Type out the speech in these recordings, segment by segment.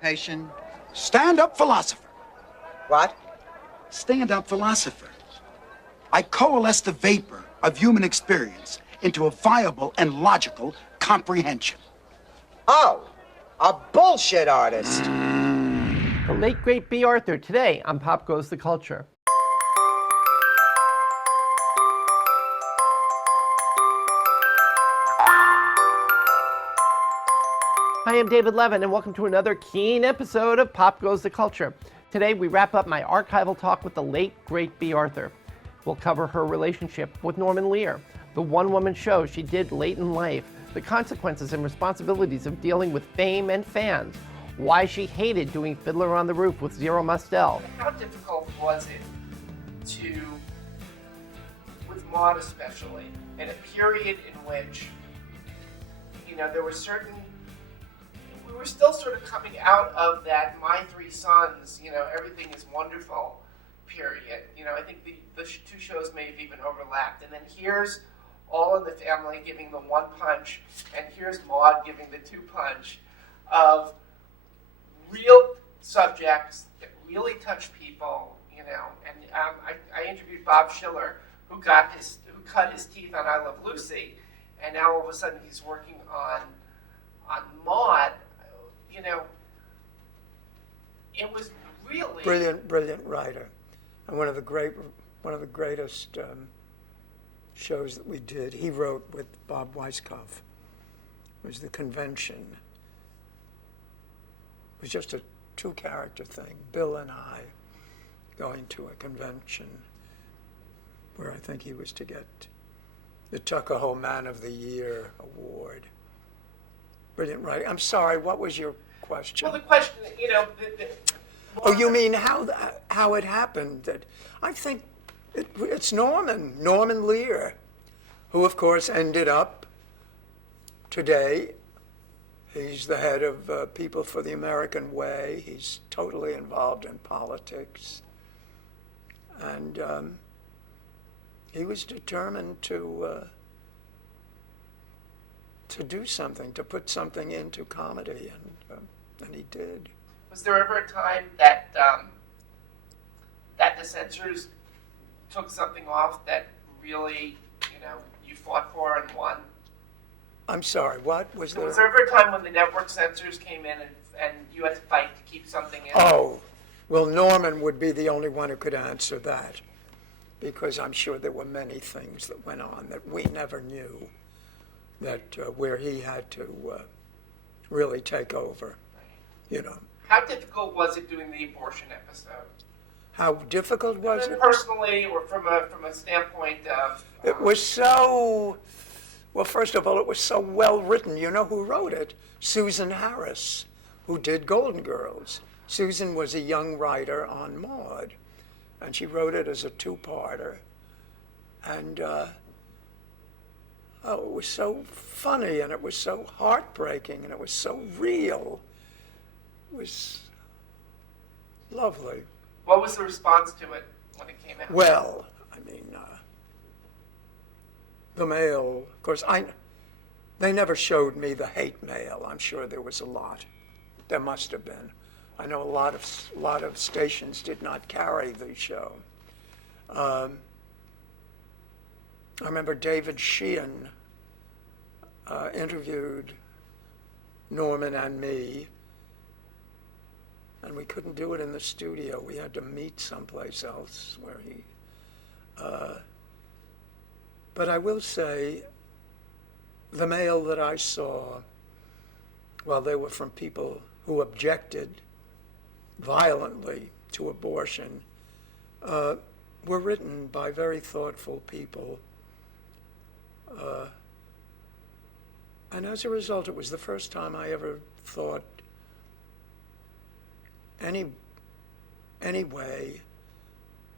Occupation? Stand-up philosopher. What? Stand-up philosopher. I coalesce the vapor of human experience into a viable and logical comprehension. Oh, a bullshit artist. The late, great Bea Arthur, today on Pop Goes the Culture. Hi, I'm David Levin, and welcome to another keen episode of Pop Goes the Culture. Today, we wrap up my archival talk with the late, great Bea Arthur. We'll cover her relationship with Norman Lear, the one-woman show she did late in life, the consequences and responsibilities of dealing with fame and fans, why she hated doing Fiddler on the Roof with Zero Mostel. How difficult was it to, with Maude especially, in a period in which, there were certain, we were still sort of coming out of that My Three Sons, everything is wonderful period. I think the two shows may have even overlapped. And then here's All in the Family giving the one punch, and here's Maude giving the two punch of real subjects that really touch people, And I interviewed Bob Schiller, who cut his teeth on I Love Lucy, and now all of a sudden he's working on Maude. It was really brilliant writer, and one of the greatest shows that we did. He wrote with Bob Weisskopf. Was The Convention. It was just a two-character thing. Bill and I going to a convention where I think he was to get the Tuckahoe Man of the Year award. Brilliant writing. I'm sorry, what was your question? Well, the question, Oh, you mean how it happened? That I think it's Norman Lear, who of course ended up today. He's the head of People for the American Way. He's totally involved in politics, and he was determined to do something, to put something into comedy, and he did. Was there ever a time that that the censors took something off that really, you fought for and won? I'm sorry, what was there? Was there ever a time when the network censors came in and you had to fight to keep something in? Oh, well, Norman would be the only one who could answer that, because I'm sure there were many things that went on that we never knew, that where he had to really take over, How difficult was it doing the abortion episode? How difficult was it? Personally, or from a standpoint of... It was so... Well, first of all, it was so well written. You know who wrote it? Susan Harris, who did Golden Girls. Susan was a young writer on Maude, and she wrote it as a two-parter. And it was so funny, and it was so heartbreaking, and it was so real. It was lovely. What was the response to it when it came out? Well, the mail, of course, they never showed me the hate mail. I'm sure there was a lot. There must have been. I know a lot of stations did not carry the show. I remember David Sheehan interviewed Norman and me, and we couldn't do it in the studio. We had to meet someplace else where he... But I will say, the mail that I saw, well, they were from people who objected violently to abortion, were written by very thoughtful people. And as a result, it was the first time I ever thought any way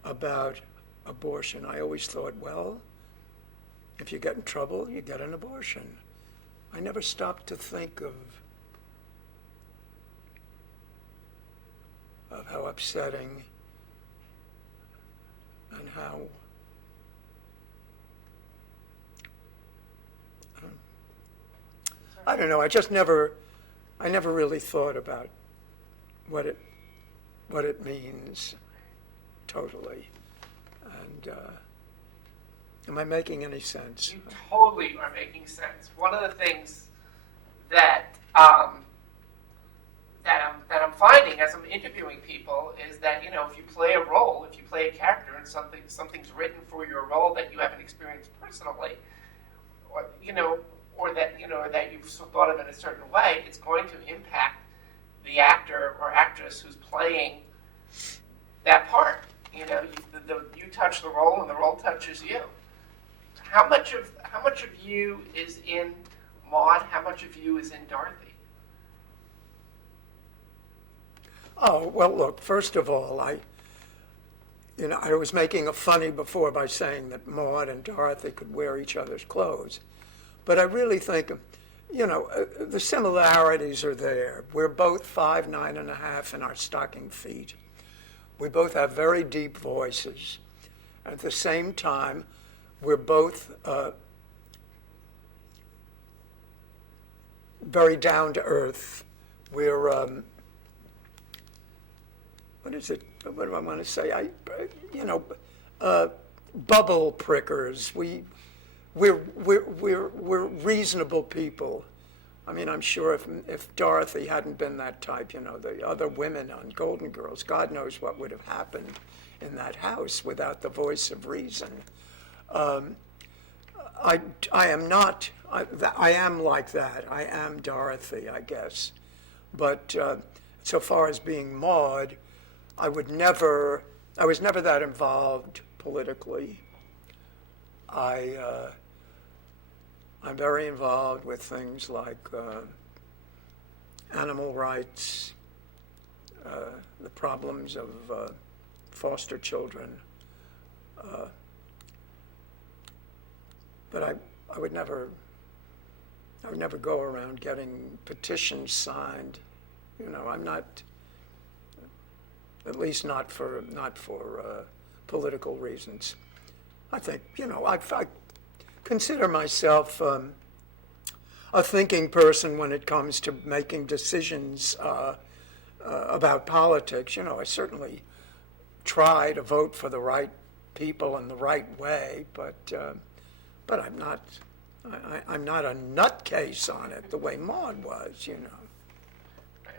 about abortion. I always thought, well, if you get in trouble, you get an abortion. I never stopped to think of how upsetting and how I don't know. I never really thought about what it means totally. And am I making any sense? You totally are making sense. One of the things that that I'm finding as I'm interviewing people is that, if you play a role, if you play a character and something's written for your role that you haven't experienced personally, or that you've thought of in a certain way, it's going to impact the actor or actress who's playing that part. You touch the role and the role touches you. How much of you is in Maud? How much of you is in Dorothy? Oh, well, look, first of all, I was making a funny before by saying that Maud and Dorothy could wear each other's clothes. But I really think, the similarities are there. We're both 5'9" and a half in our stocking feet. We both have very deep voices. At the same time, we're both very down to earth. We're what is it? What do I want to say? Bubble prickers. We're reasonable people. I mean, I'm sure if Dorothy hadn't been that type, the other women on Golden Girls, God knows what would have happened in that house without the voice of reason. I am not. I am like that. I am Dorothy, I guess. But so far as being Maud, I was never that involved politically. I'm very involved with things like animal rights, the problems of foster children. But I would never go around getting petitions signed. I'm not, at least not for political reasons. I think, I consider myself a thinking person when it comes to making decisions about politics. I certainly try to vote for the right people in the right way, but I'm not. I'm not a nutcase on it the way Maud was.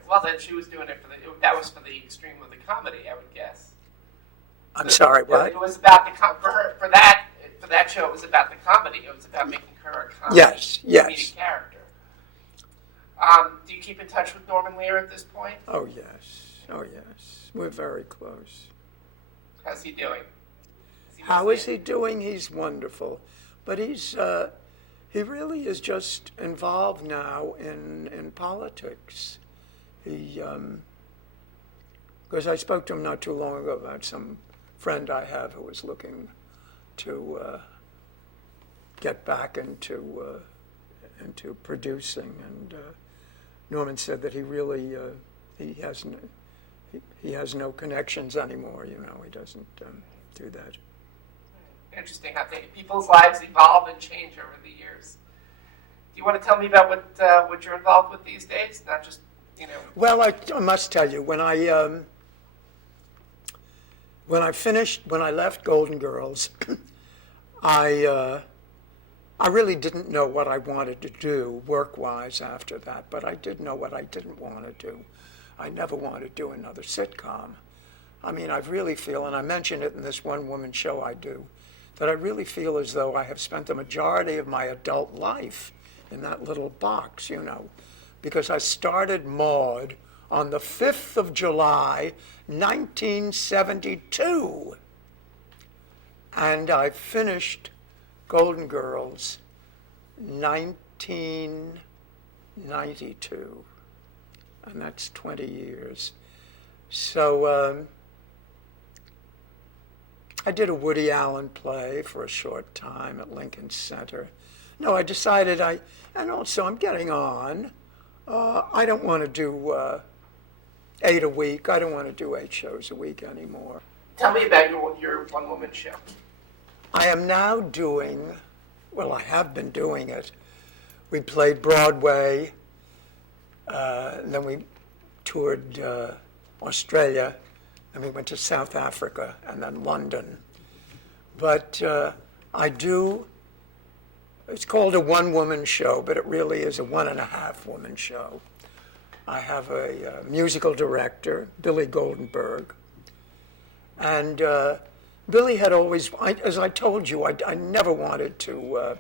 Well, then she was doing it that was for the extreme of the comedy, I would guess. I'm sorry, what? It was about for that show. It was about the comedy. It was about making her a comedy comedic character. Do you keep in touch with Norman Lear at this point? Oh yes, we're very close. How's he doing? How is he doing? He's wonderful, but he really is just involved now in politics. Because I spoke to him not too long ago about some friend I have who was looking to get back into producing, and Norman said that he really he has no connections anymore. He doesn't do that. Interesting how people's lives evolve and change over the years. Do you want to tell me about what you're involved with these days? Not just Well, I must tell you, when I left Golden Girls, I really didn't know what I wanted to do work-wise after that, but I did know what I didn't want to do. I never wanted to do another sitcom. I mean, I really feel, and I mentioned it in this one-woman show I do, that I really feel as though I have spent the majority of my adult life in that little box, because I started Maud on the 5th of July, 1972. And I finished Golden Girls 1992. And that's 20 years. So I did a Woody Allen play for a short time at Lincoln Center. No, I decided and also I'm getting on. I don't want to do 8 a week. I don't want to do 8 shows a week anymore. Tell me about your one-woman show. I am now doing, I have been doing it. We played Broadway, then we toured Australia, and we went to South Africa and then London. But it's called a one-woman show, but it really is a one-and-a-half-woman show. I have a musical director, Billy Goldenberg, and Billy had always, as I told you, I never wanted to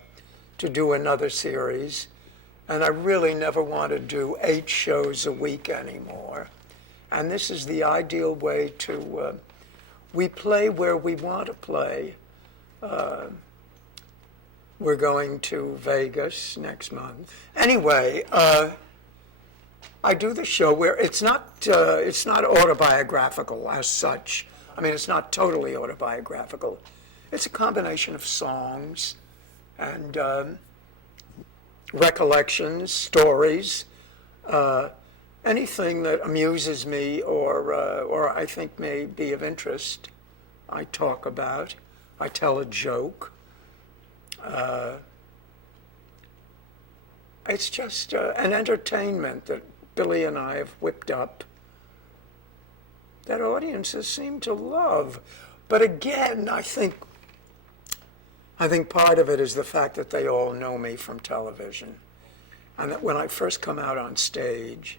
do another series, and I really never want to do 8 shows a week anymore. And this is the ideal way to, we play where we want to play. We're going to Vegas next month. Anyway, I do the show where it's not autobiographical as such. I mean, it's not totally autobiographical. It's a combination of songs and recollections, stories, anything that amuses me or I think may be of interest. I talk about. I tell a joke. It's just an entertainment that Billy and I have whipped up that audiences seem to love. But again, I think part of it is the fact that they all know me from television. And that when I first come out on stage,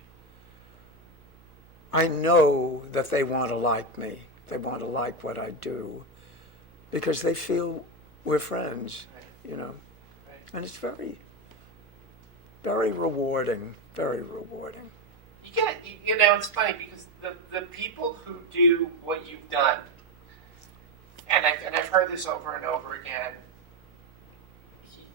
I know that they want to like me. They want to like what I do because they feel we're friends, you know. And it's very, very rewarding, very rewarding. You know, it's funny because the people who do what you've done, and I've heard this over and over again,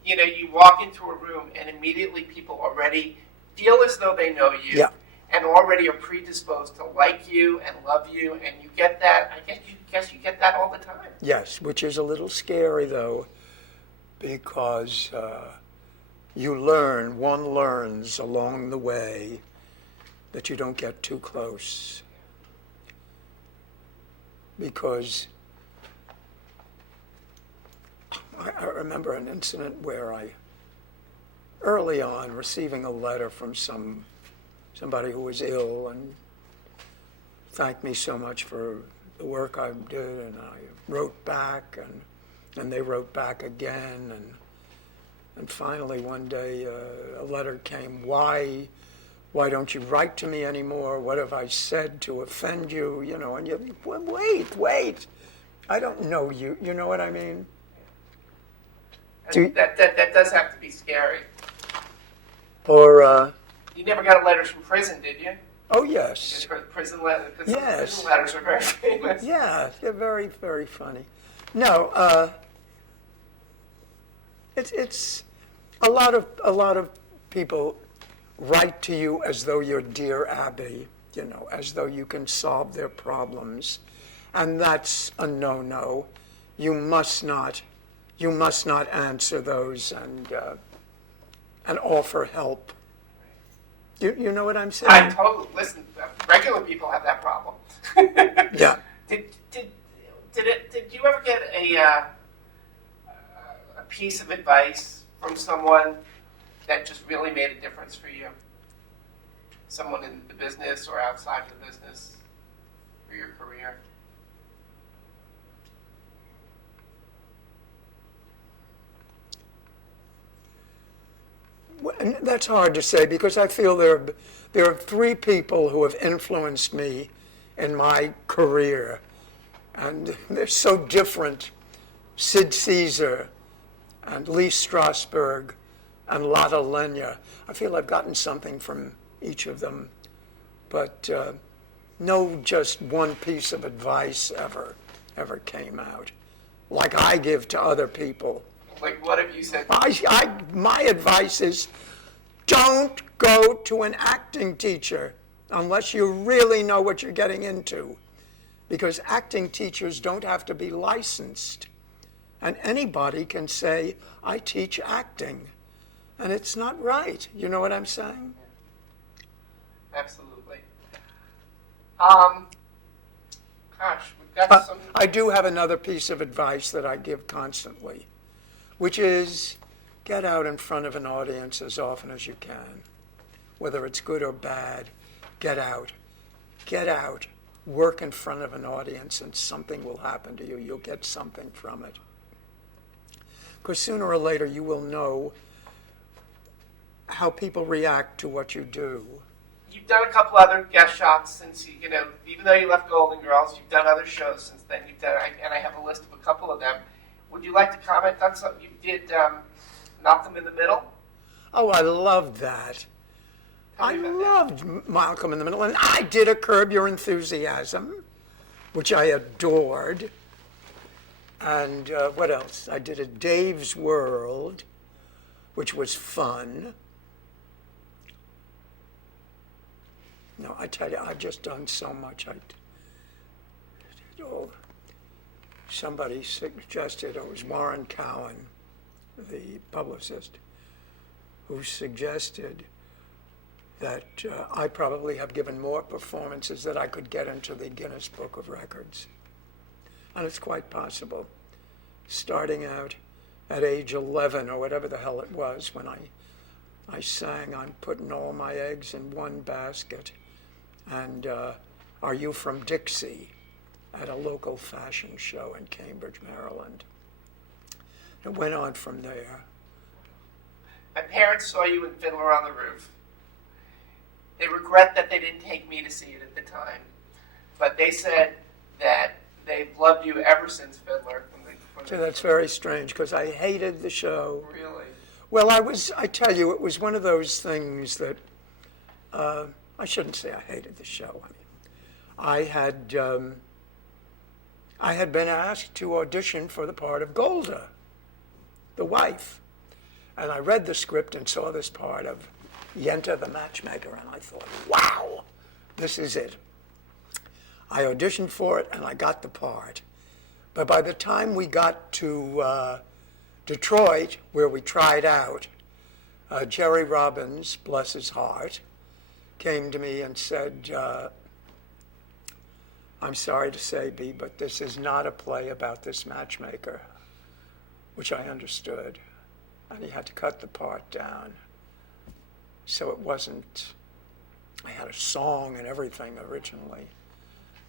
you know, you walk into a room and immediately people already feel as though they know you. Yeah. And already are predisposed to like you and love you, and you get that. I guess you get that all the time. Yes, which is a little scary though, because one learns along the way that you don't get too close. Because I remember an incident where early on, receiving a letter from somebody who was ill and thanked me so much for the work I did, and I wrote back, and they wrote back again, and finally one day a letter came, why don't you write to me anymore? What have I said to offend you? You know, and you, wait, I don't know you. You know what I mean? That does have to be scary. Or you never got letters from prison, did you? Oh yes. Prison letters. Yes. Prison letters are very famous. Yeah, they're very, very funny. No, it's a lot of people write to you as though you're Dear Abby, you know, as though you can solve their problems, and that's a no-no. You must not answer those and offer help. You know what I'm saying? I totally listen. Regular people have that problem. Yeah. Did you ever get a piece of advice from someone that just really made a difference for you? Someone in the business or outside of the business for your career? And that's hard to say because I feel there are 3 people who have influenced me in my career, and they're so different. Sid Caesar and Lee Strasberg and Lotte Lenya. I feel I've gotten something from each of them, but no just one piece of advice ever came out like I give to other people. Like, what have you said? My advice is don't go to an acting teacher unless you really know what you're getting into, because acting teachers don't have to be licensed. And anybody can say, I teach acting. And it's not right. You know what I'm saying? Absolutely. Gosh, we've got some... I do have another piece of advice that I give constantly, which is get out in front of an audience as often as you can. Whether it's good or bad, get out. Get out work in front of an audience and something will happen to you. You'll get something from it. Because sooner or later you will know how people react to what you do. You've done a couple other guest shots since even though you left Golden Girls, you've done other shows since then. And I have a list of a couple of them. Would you like to comment on something you did? Malcolm in the Middle. Oh, I loved that. I loved Malcolm in the Middle, and I did a Curb Your Enthusiasm, which I adored. And what else? I did a Dave's World, which was fun. No, I tell you, I've just done so much. Somebody suggested, it was Warren Cowan, the publicist, who suggested that I probably have given more performances that I could get into the Guinness Book of Records. And it's quite possible. Starting out at age 11 or whatever the hell it was when I sang I'm Putting All My Eggs in One Basket and Are You From Dixie at a local fashion show in Cambridge, Maryland. It went on from there. My parents saw you in Fiddler on the Roof. They regret that they didn't take me to see it at the time, but they said that they've loved you ever since Fiddler. So that's very strange because I hated the show. Really? Well, I tell you, it was one of those things that, I shouldn't say I hated the show. I had been asked to audition for the part of Golda, the wife. And I read the script and saw this part of Yenta the matchmaker, and I thought, wow, this is it. I auditioned for it, and I got the part. But by the time we got to Detroit, where we tried out, Jerry Robbins, bless his heart, came to me and said, I'm sorry to say, Bea, but this is not a play about this matchmaker, which I understood. And he had to cut the part down. So it wasn't, I had a song and everything originally.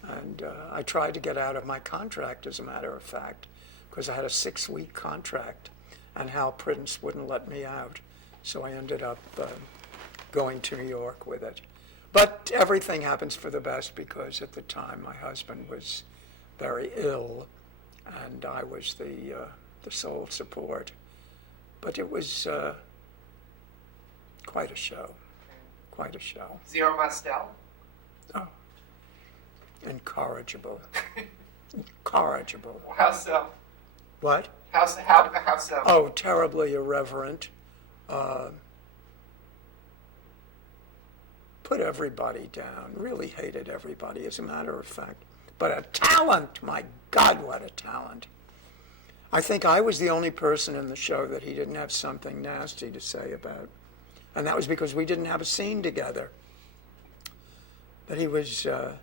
And I tried to get out of my contract, as a matter of fact, because I had a 6-week contract, and Hal Prince wouldn't let me out. So I ended up going to New York with it. But everything happens for the best, because at the time my husband was very ill, and I was the sole support. But it was quite a show. Quite a show. Zero Mostel. Oh. Incorrigible. Incorrigible. How so? What? How so? Oh, terribly irreverent. Put everybody down. Really hated everybody, as a matter of fact. But a talent! My God, what a talent. I think I was the only person in the show that he didn't have something nasty to say about. And that was because we didn't have a scene together. But he was, oh,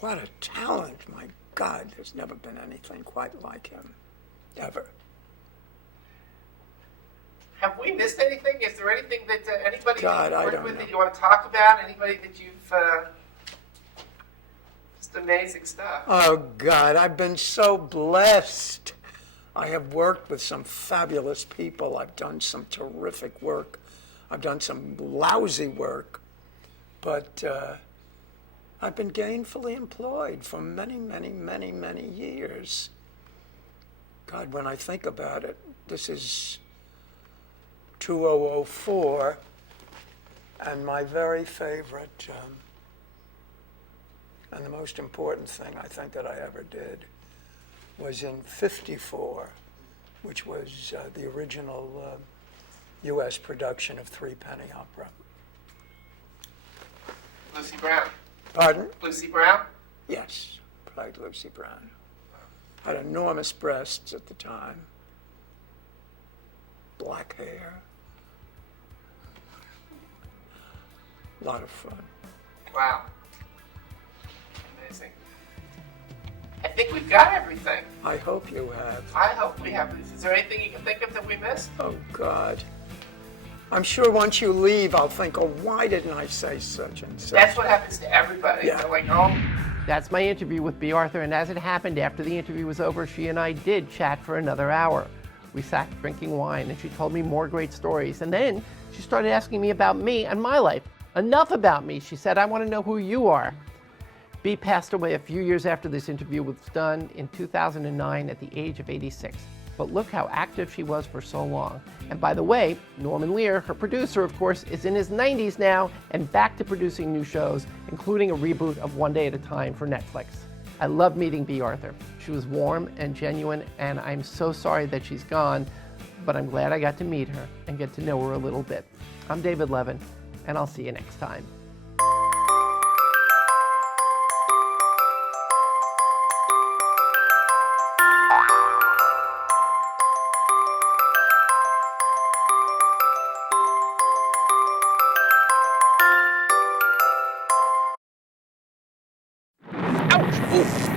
what a talent. My God, there's never been anything quite like him, ever. Have we missed anything? Is there anything that anybody God, that I you've don't worked with know. that you want to talk about? Anybody that you've, just amazing stuff. Oh, God, I've been so blessed. I have worked with some fabulous people. I've done some terrific work. I've done some lousy work. But I've been gainfully employed for many, many, many, many years. God, when I think about it, this is 2004, and my very favorite and the most important thing I think that I ever did was in '54, which was the original U.S. production of Three Penny Opera. Lucy Brown. Pardon? Lucy Brown? Yes, played Lucy Brown. Had enormous breasts at the time, black hair. A lot of fun. Wow. Amazing. I think we've got everything. I hope you have. I hope we have. Is there anything you can think of that we missed? Oh, God. I'm sure once you leave, I'll think, oh, why didn't I say such and such? That's what happens to everybody. Yeah. They're like, oh, That's my interview with Bea Arthur, and as it happened, after the interview was over, she and I did chat for another hour. We sat drinking wine, and she told me more great stories. And then she started asking me about me and my life. Enough about me, she said. I want to know who you are. Bea passed away a few years after this interview was done in 2009 at the age of 86. But look how active she was for so long. And by the way, Norman Lear, her producer, of course, is in his 90s now and back to producing new shows, including a reboot of One Day at a Time for Netflix. I love meeting Bea Arthur. She was warm and genuine, and I'm so sorry that she's gone, but I'm glad I got to meet her and get to know her a little bit. I'm David Levin, and I'll see you next time. Ouch! Ooh.